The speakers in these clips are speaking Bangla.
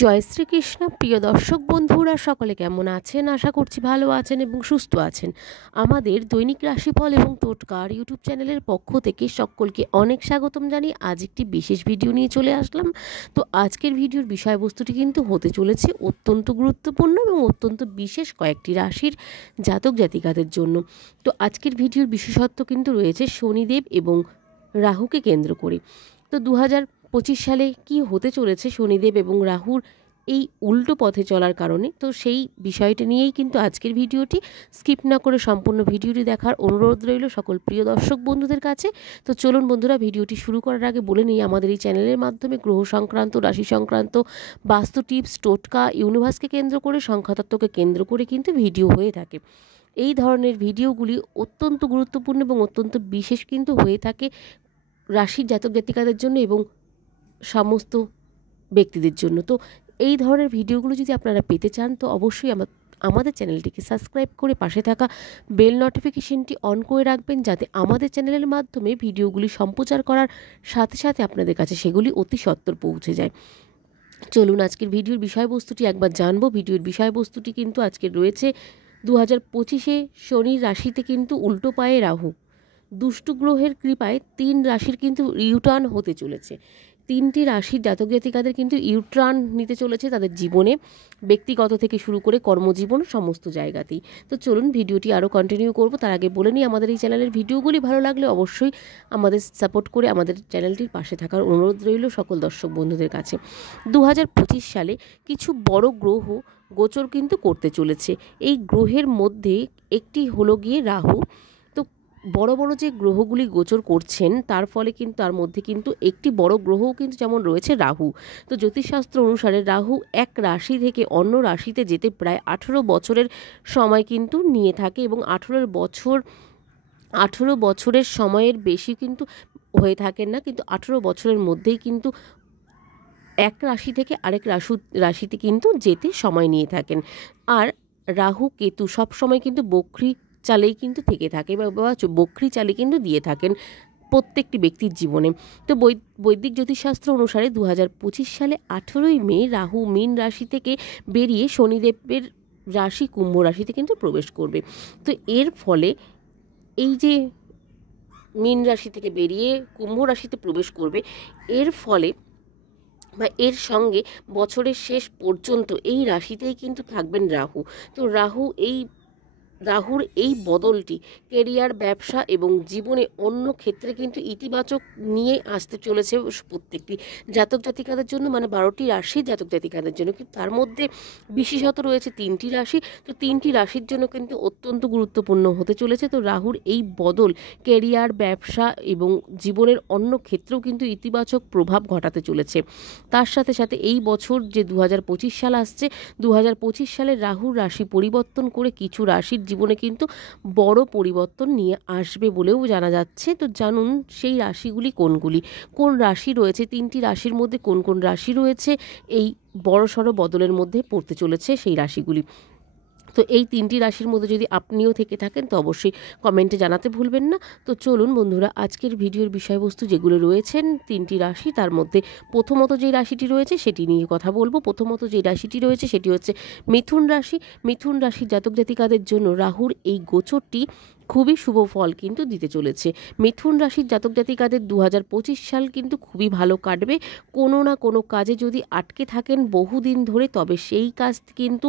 জয় শ্রীকৃষ্ণ। প্রিয় দর্শক বন্ধুরা সকলে কেমন আছেন? আশা করছি ভালো আছেন এবং সুস্থ আছেন। আমাদের দৈনিক রাশিফল এবং টোটকার ইউটিউব চ্যানেলের পক্ষ থেকে সকলকে অনেক স্বাগতম জানিয়ে আজ একটি বিশেষ ভিডিও নিয়ে চলে আসলাম। তো আজকের ভিডিওর বিষয়বস্তুটি কিন্তু হতে চলেছে অত্যন্ত গুরুত্বপূর্ণ এবং অত্যন্ত বিশেষ কয়েকটি রাশির জাতক জাতিকাদের জন্য। তো আজকের ভিডিওর বিশেষত্ব কিন্তু রয়েছে শনিদেব এবং রাহুকে কেন্দ্র করে। তো 2025 সালে কি হতে চলেছে শনিদেব এবং রাহুর এই উল্টো পথে চলার কারণে, তো সেই বিষয়টা নিয়েই কিন্তু আজকের ভিডিওটি। স্কিপ না করে সম্পূর্ণ ভিডিওটি দেখার অনুরোধ রইল সকল প্রিয় দর্শক বন্ধুদের কাছে। তো চলুন বন্ধুরা, ভিডিওটি শুরু করার আগে বলে নিই, আমাদের এই চ্যানেলের মাধ্যমে গ্রহ সংক্রান্ত, রাশি সংক্রান্ত, বাস্তু টিপস, টোটকা, ইউনিভার্সকে কেন্দ্র করে, সংখ্যাতত্ত্বকে কেন্দ্র করে কিন্তু ভিডিও হয়ে থাকে। এই ধরনের ভিডিওগুলি অত্যন্ত গুরুত্বপূর্ণ এবং অত্যন্ত বিশেষ কিন্তু হয়ে থাকে রাশির জাতক জাতিকাদের জন্য এবং সমস্ত ব্যক্তিদের জন্য। তো এই ধরনের ভিডিওগুলো যদি আপনারা পেতে চান তো অবশ্যই আমাদের চ্যানেলটিকে সাবস্ক্রাইব করে পাশে থাকা বেল নোটিফিকেশনটি অন করে রাখবেন, যাতে আমাদের চ্যানেলের মাধ্যমে ভিডিওগুলি সম্প্রচার করার সাথে সাথে আপনাদের কাছে সেগুলি অতি সত্বর পৌঁছে যায়। চলুন আজকের ভিডিওর বিষয়বস্তুটি একবার জানবো। ভিডিওর বিষয়বস্তুটি কিন্তু আজকের রয়েছে 2025-এ শনির রাশিতে কিন্তু উল্টো পায়ে রাহু। দুষ্টু গ্রহের কৃপায় 3 রাশির কিন্তু ইউটার্ন হতে চলেছে। 3টি রাশির জাতক জাতিকাদের কিন্তু ইউটার্ন নিতে চলেছে তাদের জীবনে, ব্যক্তিগত থেকে শুরু করে কর্মজীবন সমস্ত জায়গাতেই। তো চলুন ভিডিওটি আরও কন্টিনিউ করব। তার আগে বলে নিই, আমাদের এই চ্যানেলের ভিডিওগুলি ভালো লাগলে অবশ্যই আমাদের সাপোর্ট করে আমাদের চ্যানেলটির পাশে থাকার অনুরোধ রইল সকল দর্শক বন্ধুদের কাছে। 2025 সালে কিছু বড় গ্রহ গোচর কিন্তু করতে চলেছে। এই গ্রহের মধ্যে একটি হলো গিয়ে রাহু। বড় বড় যে গ্রহগুলি গোচর করছেন তার ফলে কিন্তু তার মধ্যে কিন্তু একটি বড় গ্রহও কিন্তু যেমন রয়েছে রাহু। তো জ্যোতিষশাস্ত্র অনুসারে রাহু এক রাশি থেকে অন্য রাশিতে যেতে প্রায় 18 বছরের সময় কিন্তু নিয়ে থাকে এবং 18 বছরের সময়ের বেশি কিন্তু হয়ে থাকেন না, কিন্তু 18 বছরের মধ্যেই কিন্তু এক রাশি থেকে আরেক রাশিতে কিন্তু যেতে সময় নিয়ে থাকেন। আর রাহু কেতু সবসময় কিন্তু বক্রী চালেই কিন্তু থেকে থাকে বা বক্রী চালে কিন্তু দিয়ে থাকেন প্রত্যেকটি ব্যক্তির জীবনে। তো বৈদিক জ্যোতিষশাস্ত্র অনুসারে 2025 সালে 18ই মে রাহু মীন রাশি থেকে বেরিয়ে শনিদেবের রাশি কুম্ভ রাশিতে কিন্তু প্রবেশ করবে। তো এর ফলে এই যে মীন রাশি থেকে বেরিয়ে কুম্ভ রাশিতে প্রবেশ করবে, এর ফলে বা এর সঙ্গে বছরের শেষ পর্যন্ত এই রাশিতেই কিন্তু থাকবেন রাহু। তো রাহুর এই বদলটি কেরিয়ার, ব্যবসা এবং জীবনে অন্য ক্ষেত্রে কিন্তু ইতিবাচক নিয়ে আসতে চলেছে প্রত্যেকটি জাতক জাতিকাদের জন্য, মানে 12টি রাশির জাতক জাতিকাদের জন্য। কিন্তু তার মধ্যে বিশেষত রয়েছে 3টি রাশি। তো 3টি রাশির জন্য কিন্তু অত্যন্ত গুরুত্বপূর্ণ হতে চলেছে। তো রাহুর এই বদল কেরিয়ার, ব্যবসা এবং জীবনের অন্য ক্ষেত্রেও কিন্তু ইতিবাচক প্রভাব ঘটাতে চলেছে। তার সাথে সাথে এই বছর যে 2025 সাল আসছে, 2025 সালে রাহুর রাশি পরিবর্তন করে কিছু রাশির জীবনে কিন্তু বড় পরিবর্তন নিয়ে আসবে বলেও জানা যাচ্ছে। তো জানুন সেই রাশিগুলি কোনগুলি, কোন রাশি রয়েছে, 3টি রাশির মধ্যে কোন কোন রাশি রয়েছে এই বড়সড় বদলের মধ্যে পড়তে চলেছে সেই রাশিগুলি। তো এই 3টি রাশির মধ্যে যদি আপনিও থেকে থাকেন তো অবশ্যই কমেন্টে জানাতে ভুলবেন না। তো চলুন বন্ধুরা, আজকের ভিডিওর বিষয়বস্তু যেগুলো রয়েছেন 3টি রাশি, তার মধ্যে প্রথমত যে রাশিটি রয়েছে সেটি নিয়ে কথা বলবো। প্রথমত যে রাশিটি রয়েছে সেটি হচ্ছে মিথুন রাশি। মিথুন রাশির জাতক জাতিকাদের জন্য রাহুর এই গোচরটি খুবই শুভ ফল কিন্তু দিতে চলেছে। মিথুন রাশির জাতক জাতিকাদের 2025 সাল কিন্তু খুবই ভালো কাটবে। কোনো না কোনো কাজে যদি আটকে থাকেন বহুদিন ধরে, তবে সেই কাজ কিন্তু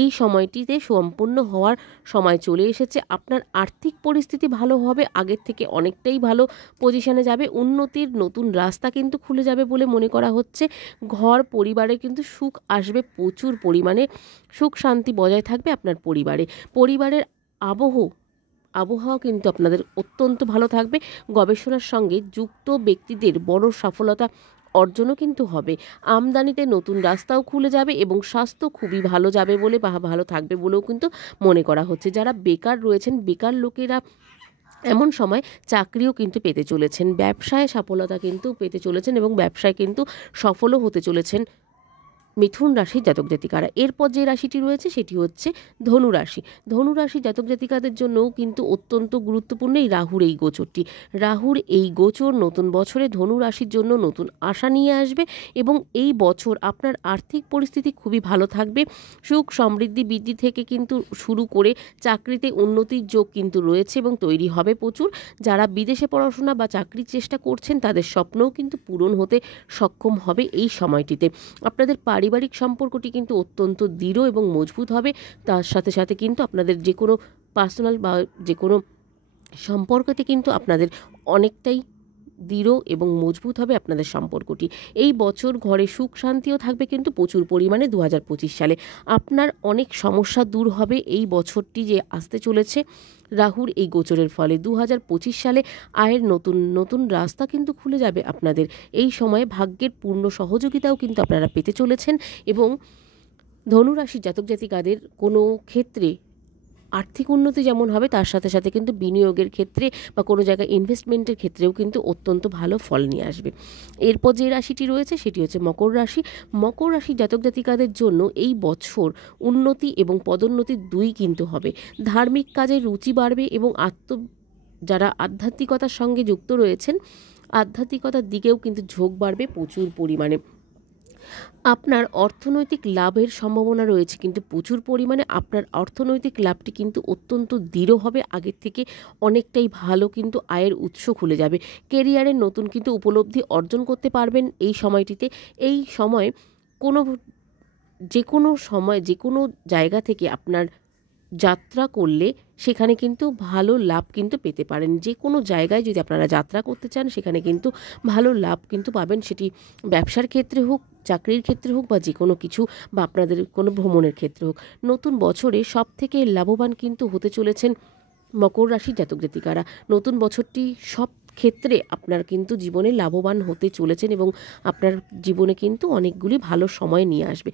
এই সময়টিতে সম্পূর্ণ হওয়ার সময় চলে এসেছে। আপনার আর্থিক পরিস্থিতি ভালো হবে, আগের থেকে অনেকটাই ভালো পজিশনে যাবে, উন্নতির নতুন রাস্তা কিন্তু খুলে যাবে বলে মনে করা হচ্ছে। ঘর পরিবারে কিন্তু সুখ আসবে, প্রচুর পরিমাণে সুখ শান্তি বজায় থাকবে আপনার পরিবারের আবহাওয়া কিন্তু আপনাদের অত্যন্ত ভালো থাকবে। গবেষণার সঙ্গে যুক্ত ব্যক্তিদের বড় সফলতা অর্জনও কিন্তু হবে। আমদানিতে নতুন রাস্তাও খুলে যাবে এবং স্বাস্থ্য খুবই ভালো যাবে বলে বা ভালো থাকবে বলেও কিন্তু মনে করা হচ্ছে। যারা বেকার রয়েছেন, বেকার লোকেরা এমন সময় চাকরিও কিন্তু পেতে চলেছেন, ব্যবসায় সফলতা কিন্তু পেতে চলেছেন এবং ব্যবসায় কিন্তু সফলও হতে চলেছেন মিথুন রাশির জাতক জাতিকারা। এরপর যে রাশিটি রয়েছে সেটি হচ্ছে ধনু রাশি। ধনু রাশি জাতক জাতিকাদের জন্যও কিন্তু অত্যন্ত গুরুত্বপূর্ণ এই রাহুর এই গোচরটি। রাহুর এই গোচর নতুন বছরে ধনু রাশির জন্য নতুন আশা নিয়ে আসবে এবং এই বছর আপনার আর্থিক পরিস্থিতি খুবই ভালো থাকবে। সুখ সমৃদ্ধি বৃদ্ধি থেকে কিন্তু শুরু করে চাকরিতে উন্নতির যোগ কিন্তু রয়েছে এবং তৈরি হবে প্রচুর। যারা বিদেশে পড়াশোনা বা চাকরির চেষ্টা করছেন তাদের স্বপ্নও কিন্তু পূরণ হতে সক্ষম হবে এই সময়টিতে। আপনাদের পারিবারিক সম্পর্কটি কিন্তু অত্যন্ত দৃঢ় এবং মজবুত হবে। তার সাথে সাথে কিন্তু আপনাদের যে কোনো পার্সোনাল বা যে কোনো সম্পর্কতে কিন্তু আপনাদের অনেকটাই দৃঢ় এবং মজবুত হবে আপনাদের সম্পর্কটি। এই বছর ঘরে সুখ শান্তিও থাকবে কিন্তু প্রচুর পরিমাণে 2025 সালে। আপনার অনেক সমস্যা দূর হবে এই বছরটি যে আসতে চলেছে রাহুর এই গোচরের ফলে। 2025 সালে আয়ের নতুন নতুন রাস্তা কিন্তু খুলে যাবে আপনাদের। এই সময়ে ভাগ্যের পূর্ণ সহযোগিতাও কিন্তু আপনারা পেতে চলেছেন এবং ধনুরাশি জাতক জাতিকাদের কোনো ক্ষেত্রে আর্থিক উন্নতি যেমন হবে তার সাথে সাথে কিন্তু বিনিয়োগের ক্ষেত্রে বা কোনো জায়গায় ইনভেস্টমেন্টের ক্ষেত্রেও কিন্তু অত্যন্ত ভালো ফল নিয়ে আসবে। এরপর যে রাশিটি রয়েছে সেটি হচ্ছে মকর রাশি। মকর রাশি জাতক জাতিকাদের জন্য এই বছর উন্নতি এবং পদোন্নতি দুই কিন্তু হবে। ধার্মিক কাজে রুচি বাড়বে এবং যারা আধ্যাত্মিকতার সঙ্গে যুক্ত রয়েছেন আধ্যাত্মিকতার দিকেও কিন্তু ঝোঁক বাড়বে প্রচুর পরিমাণে। আপনার অর্থনৈতিক লাভের সম্ভাবনা রয়েছে কিন্তু প্রচুর পরিমাণে আপনার অর্থনৈতিক লাভটি কিন্তু অত্যন্ত দৃঢ় হবে। আগের থেকে অনেকটাই ভালো কিন্তু আয়ের উৎস খুলে যাবে। কেরিয়ারের নতুন কিন্তু উপলব্ধি অর্জন করতে পারবেন এই সময়টিতে। এই সময় যে কোনো সময় যে কোনো জায়গা থেকে আপনার যাত্রা করলে সেখানে কিন্তু ভালো লাভ কিন্তু পেতে পারেন। যে কোনো জায়গায় যদি আপনারা যাত্রা করতে চান সেখানে কিন্তু ভালো লাভ কিন্তু পাবেন, সেটি ব্যবসার ক্ষেত্রে হোক, চাকরির ক্ষেত্রে হোক বা যে কোনো কিছু বা আপনাদের কোনো ভ্রমণের ক্ষেত্রে হোক। নতুন বছরে সব থেকে লাভবান কিন্তু হতে চলেছেন মকর রাশি জাতক জাতিকারা। নতুন বছরটি সব ক্ষেত্রে আপনার কিন্তু জীবনে লাভবান হতে চলেছেন এবং আপনার জীবনে কিন্তু অনেকগুলি ভালো সময় নিয়ে আসবে।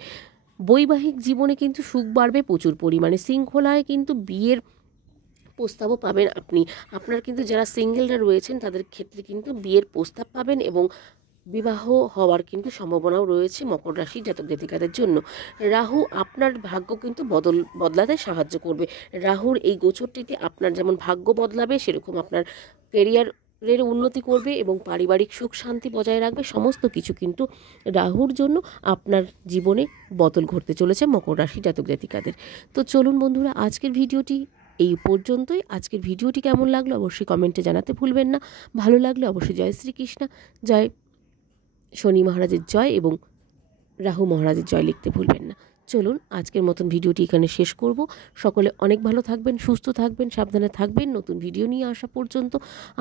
বৈবাহিক জীবনে কিন্তু সুখ বাড়বে প্রচুর পরিমাণে। শৃঙ্খলায় কিন্তু বিয়ের প্রস্তাবও পাবেন আপনি। আপনার কিন্তু যারা সিঙ্গেলরা রয়েছেন তাদের ক্ষেত্রে কিন্তু বিয়ের প্রস্তাব পাবেন এবং বিবাহ হওয়ার কিন্তু সম্ভাবনাও রয়েছে মকর রাশি জাতক জাতিকাদের জন্য। রাহু আপনার ভাগ্য কিন্তু বদলাতে সাহায্য করবে। রাহুর এই গোচরটিতে আপনার যেমন ভাগ্য বদলাবে সেরকম আপনার কেরিয়ারের উন্নতি করবে এবং পারিবারিক সুখ শান্তি বজায় রাখবে। সমস্ত কিছু কিন্তু রাহুর জন্য আপনার জীবনে বদল ঘটতে চলেছে মকর রাশি জাতক জাতিকাদের। তো চলুন বন্ধুরা, আজকের ভিডিওটি এই পর্যন্তই। আজকের ভিডিওটি কেমন লাগলো অবশ্যই কমেন্টে জানাতে ভুলবেন না। ভালো লাগলে অবশ্যই জয় শ্রীকৃষ্ণ, জয় শনি মহারাজের জয় এবং রাহু মহারাজের জয় লিখতে ভুলবেন না। চলুন আজকের মতন ভিডিওটি এখানে শেষ করব। সকলে অনেক ভালো থাকবেন, সুস্থ থাকবেন, সাবধানে থাকবেন। নতুন ভিডিও নিয়ে আসা পর্যন্ত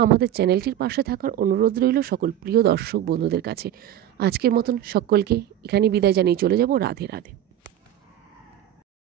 আমাদের চ্যানেলটির পাশে থাকার অনুরোধ রইল সকল প্রিয় দর্শক বন্ধুদের কাছে। আজকের মতন সকলকে এখানে বিদায় জানিয়ে চলে যাব। রাধে রাধে।